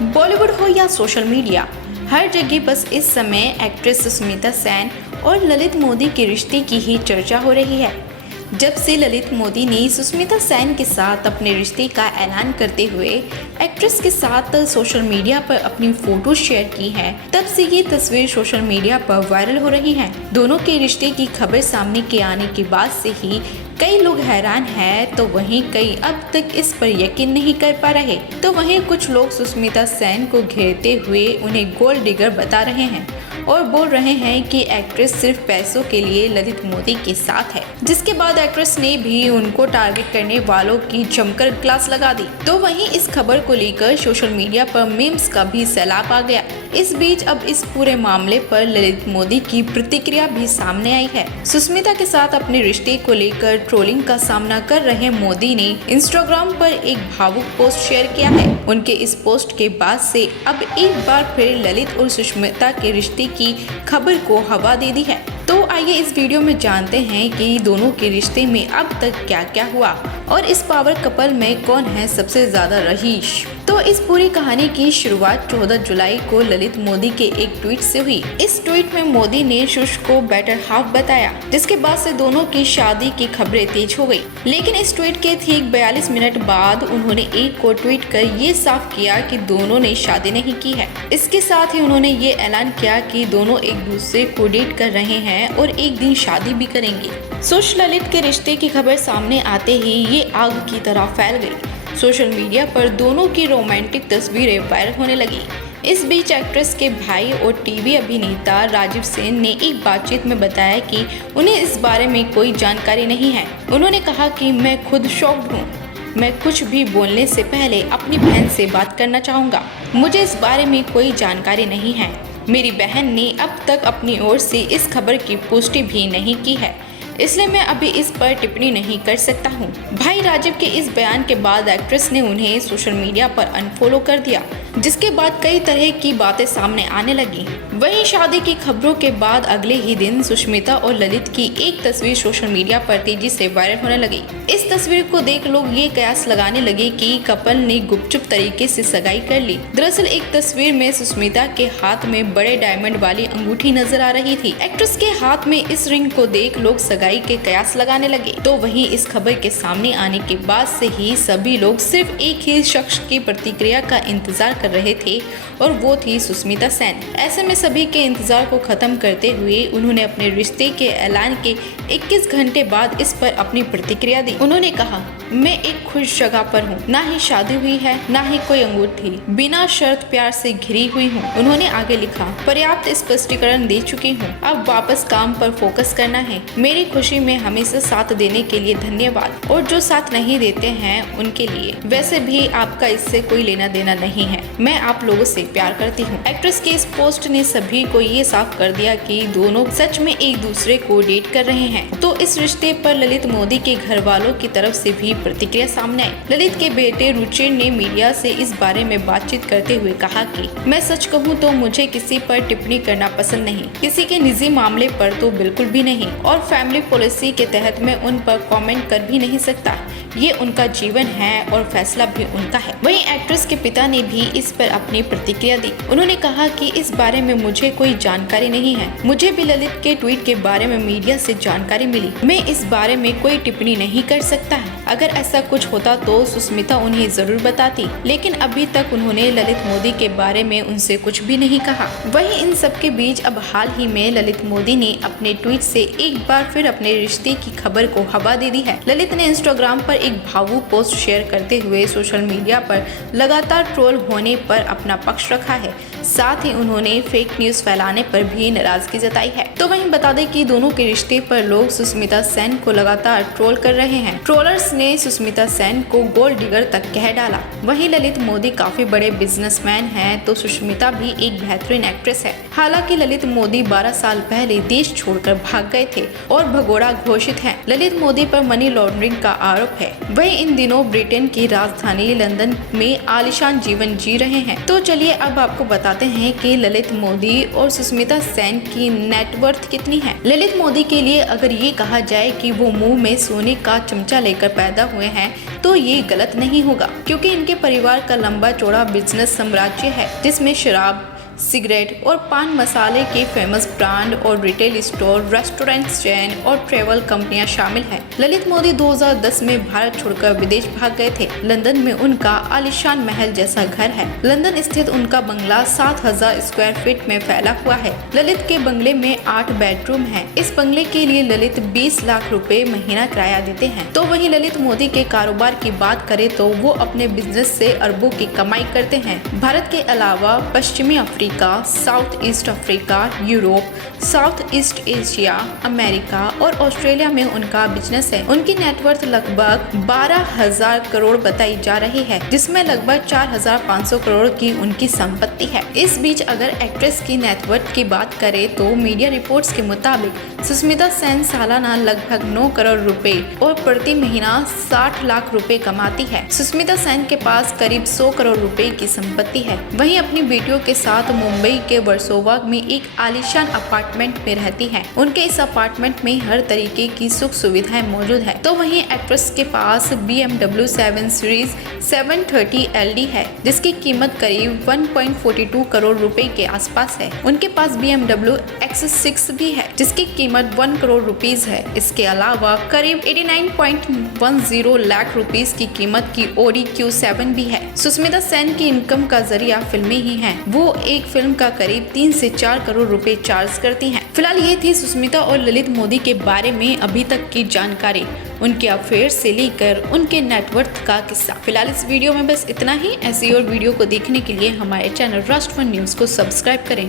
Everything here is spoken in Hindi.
बॉलीवुड हो या सोशल मीडिया, हर जगह बस इस समय एक्ट्रेस सुष्मिता सेन और ललित मोदी के रिश्ते की ही चर्चा हो रही है। जब से ललित मोदी ने सुष्मिता सेन के साथ अपने रिश्ते का ऐलान करते हुए एक्ट्रेस के साथ सोशल मीडिया पर अपनी फोटो शेयर की है, तब से ये तस्वीर सोशल मीडिया पर वायरल हो रही है। दोनों के रिश्ते की खबर सामने के आने के बाद से ही कई लोग हैरान हैं, तो वहीं कई अब तक इस पर यकीन नहीं कर पा रहे। तो वहीं कुछ लोग सुष्मिता सेन को घेरते हुए उन्हें गोल्ड डिगर बता रहे हैं और बोल रहे हैं कि एक्ट्रेस सिर्फ पैसों के लिए ललित मोदी के साथ है, जिसके बाद एक्ट्रेस ने भी उनको टारगेट करने वालों की जमकर क्लास लगा दी। तो वहीं इस खबर को लेकर सोशल मीडिया पर मीम्स का भी सैलाब आ गया। इस बीच अब इस पूरे मामले पर ललित मोदी की प्रतिक्रिया भी सामने आई है। सुष्मिता के साथ अपने रिश्ते को लेकर ट्रोलिंग का सामना कर रहे मोदी ने इंस्टाग्राम पर एक भावुक पोस्ट शेयर किया है। उनके इस पोस्ट के बाद से अब एक बार फिर ललित और सुष्मिता के रिश्ते की खबर को हवा दे दी है। तो आइए इस वीडियो में जानते हैं कि दोनों के रिश्ते में अब तक क्या क्या हुआ और इस पावर कपल में कौन है सबसे ज्यादा रहीश। तो इस पूरी कहानी की शुरुआत 14 जुलाई को ललित मोदी के एक ट्वीट से हुई। इस ट्वीट में मोदी ने सुष को बेटर हाफ बताया, जिसके बाद से दोनों की शादी की खबरें तेज हो गई। लेकिन इस ट्वीट के ठीक 42 मिनट बाद उन्होंने एक को ट्वीट कर ये साफ किया कि दोनों ने शादी नहीं की है। इसके साथ ही उन्होंने ये ऐलान किया कि दोनों एक दूसरे को डेट कर रहे हैं और एक दिन शादी भी करेंगे। सुष ललित के रिश्ते की खबर सामने आते ही ये आग की तरह फैल गई। सोशल मीडिया पर दोनों की रोमांटिक तस्वीरें वायरल होने लगी। इस बीच एक्ट्रेस के भाई और टीवी अभिनेता राजीव सेन ने एक बातचीत में बताया कि उन्हें इस बारे में कोई जानकारी नहीं है। उन्होंने कहा कि मैं खुद शॉक्ड हूँ। मैं कुछ भी बोलने से पहले अपनी बहन से बात करना चाहूँगा। मुझे इस बारे में कोई जानकारी नहीं है। मेरी बहन ने अब तक अपनी ओर से इस खबर की पुष्टि भी नहीं की है, इसलिए मैं अभी इस पर टिप्पणी नहीं कर सकता हूँ। भाई राजीव के इस बयान के बाद एक्ट्रेस ने उन्हें सोशल मीडिया पर अनफॉलो कर दिया, जिसके बाद कई तरह की बातें सामने आने लगी। वहीं शादी की खबरों के बाद अगले ही दिन सुष्मिता और ललित की एक तस्वीर सोशल मीडिया पर तेजी से वायरल होने लगी। इस तस्वीर को देख लोग ये कयास लगाने लगे कि कपल ने गुपचुप तरीके से सगाई कर ली। दरअसल एक तस्वीर में सुष्मिता के हाथ में बड़े डायमंड वाली अंगूठी नजर आ रही थी। एक्ट्रेस के हाथ में इस रिंग को देख लोग सगाई के कयास लगाने लगे। तो वहीं इस खबर के सामने आने के बाद से ही सभी लोग सिर्फ एक ही शख्स की प्रतिक्रिया का इंतजार कर रहे थे और वो थी सुष्मिता सेन। ऐसे में सभी के इंतजार को खत्म करते हुए उन्होंने अपने रिश्ते के ऐलान के 21 घंटे बाद इस पर अपनी प्रतिक्रिया दी। उन्होंने कहा, मैं एक खुश जगह पर हूँ, ना ही शादी हुई है ना ही कोई अंगूठी, बिना शर्त प्यार से घिरी हुई हूँ। उन्होंने आगे लिखा, पर्याप्त स्पष्टीकरण दे चुकी हूँ, अब वापस काम पर फोकस करना है। मेरी खुशी में हमेशा साथ देने के लिए धन्यवाद, और जो साथ नहीं देते हैं उनके लिए वैसे भी आपका इससे कोई लेना देना नहीं है। मैं आप लोगों से प्यार करती हूँ। एक्ट्रेस के इस पोस्ट ने सभी को ये साफ कर दिया कि दोनों सच में एक दूसरे को डेट कर रहे हैं। तो इस रिश्ते पर ललित मोदी के घर वालों की तरफ से भी प्रतिक्रिया सामने आई। ललित के बेटे रुचिर ने मीडिया से इस बारे में बातचीत करते हुए कहा कि मैं सच कहूँ तो मुझे किसी पर टिप्पणी करना पसंद नहीं, किसी के निजी मामले पर तो बिल्कुल भी नहीं, और फैमिली पॉलिसी के तहत मैं उन पर कमेंट कर भी नहीं सकता। ये उनका जीवन है और फैसला भी उनका है। वहीं एक्ट्रेस के पिता ने भी इस पर अपनी प्रतिक्रिया दी। उन्होंने कहा कि इस बारे में मुझे कोई जानकारी नहीं है। मुझे भी ललित के ट्वीट के बारे में मीडिया से जानकारी मिली। मैं इस बारे में कोई टिप्पणी नहीं कर सकता है। अगर ऐसा कुछ होता तो सुष्मिता उन्हें जरूर बताती, लेकिन अभी तक उन्होंने ललित मोदी के बारे में उनसे कुछ भी नहीं कहा। वहीं इन सब के बीच अब हाल ही में ललित मोदी ने अपने ट्वीट से एक बार फिर अपने रिश्ते की खबर को हवा दे दी है। ललित ने इंस्टाग्राम पर एक भावुक पोस्ट शेयर करते हुए सोशल मीडिया पर लगातार ट्रोल होने पर अपना पक्ष रखा है। साथ ही उन्होंने फेक न्यूज फैलाने पर भी नाराजगी जताई है। तो वहीं बता दें कि दोनों के रिश्ते पर लोग सुष्मिता सेन को लगातार ट्रोल कर रहे हैं। ट्रोलर्स ने सुष्मिता सेन को गोल्ड डिगर तक कह डाला। वहीं ललित मोदी काफी बड़े बिजनेसमैन हैं, तो सुष्मिता भी एक बेहतरीन एक्ट्रेस है। हालांकि ललित मोदी 12 साल पहले देश छोड़कर भाग गए थे और भगोड़ा घोषित हैं। ललित मोदी पर मनी लॉन्ड्रिंग का आरोप है। वही इन दिनों ब्रिटेन की राजधानी लंदन में आलीशान जीवन जी रहे हैं। तो चलिए अब आपको बता बताते हैं कि ललित मोदी और सुष्मिता सेन की नेटवर्थ कितनी है। ललित मोदी के लिए अगर ये कहा जाए कि वो मुंह में सोने का चमचा लेकर पैदा हुए हैं तो ये गलत नहीं होगा, क्योंकि इनके परिवार का लंबा चौड़ा बिजनेस साम्राज्य है जिसमें शराब, सिगरेट और पान मसाले के फेमस ब्रांड और रिटेल स्टोर, रेस्टोरेंट चेन और ट्रेवल कंपनियां शामिल हैं। ललित मोदी 2010 में भारत छोड़कर विदेश भाग गए थे। लंदन में उनका आलीशान महल जैसा घर है। लंदन स्थित उनका बंगला 7000 स्क्वायर फीट में फैला हुआ है। ललित के बंगले में 8 बेडरूम हैं। इस बंगले के लिए ललित 20 लाख रुपए महीना किराया देते हैं। तो वहीं ललित मोदी के कारोबार की बात करें तो वो अपने बिजनेस से अरबों की कमाई करते हैं। भारत के अलावा पश्चिमी Africa, south east Africa, Europe, south east Asia, America और ऑस्ट्रेलिया में उनका बिजनेस है। उनकी नेटवर्थ लगभग 12,000 करोड़ बताई जा रही है, जिसमें लगभग 4,500 करोड़ की उनकी संपत्ति है। इस बीच अगर एक्ट्रेस की नेटवर्थ की बात करें तो मीडिया रिपोर्ट्स के मुताबिक सुष्मिता सेन सालाना लगभग 9 करोड़ रुपए और प्रति महीना 60 लाख रुपए कमाती है। सुष्मिता सेन के पास करीब 100 करोड़ रुपए की संपत्ति है। वहीं अपनी बेटियों के साथ मुंबई के वर्सोवा में एक आलीशान अपार्टमेंट में रहती हैं। उनके इस अपार्टमेंट में हर तरीके की सुख सुविधाएं मौजूद है। तो वहीं एक्ट्रेस के पास BMW 7 सीरीज 730 LD है, जिसकी कीमत करीब 1.42 करोड़ रुपए के आसपास है। उनके पास BMW X6 भी है, जिसकी कीमत 1 करोड़ रुपीज है। इसके अलावा करीब 89.10 लाख रुपीज की कीमत की Audi Q7 भी है। सुष्मिता सेन की इनकम का जरिया फिल्में ही हैं। वो एक फिल्म का करीब 3 से 4 करोड़ रुपए चार्ज करती हैं। फिलहाल ये थी सुष्मिता और ललित मोदी के बारे में अभी तक की जानकारी, उनके अफेयर से लेकर उनके नेटवर्थ का किस्सा। फिलहाल इस वीडियो में बस इतना ही। ऐसी और वीडियो को देखने के लिए हमारे चैनल राष्ट्रवन न्यूज को सब्सक्राइब करें।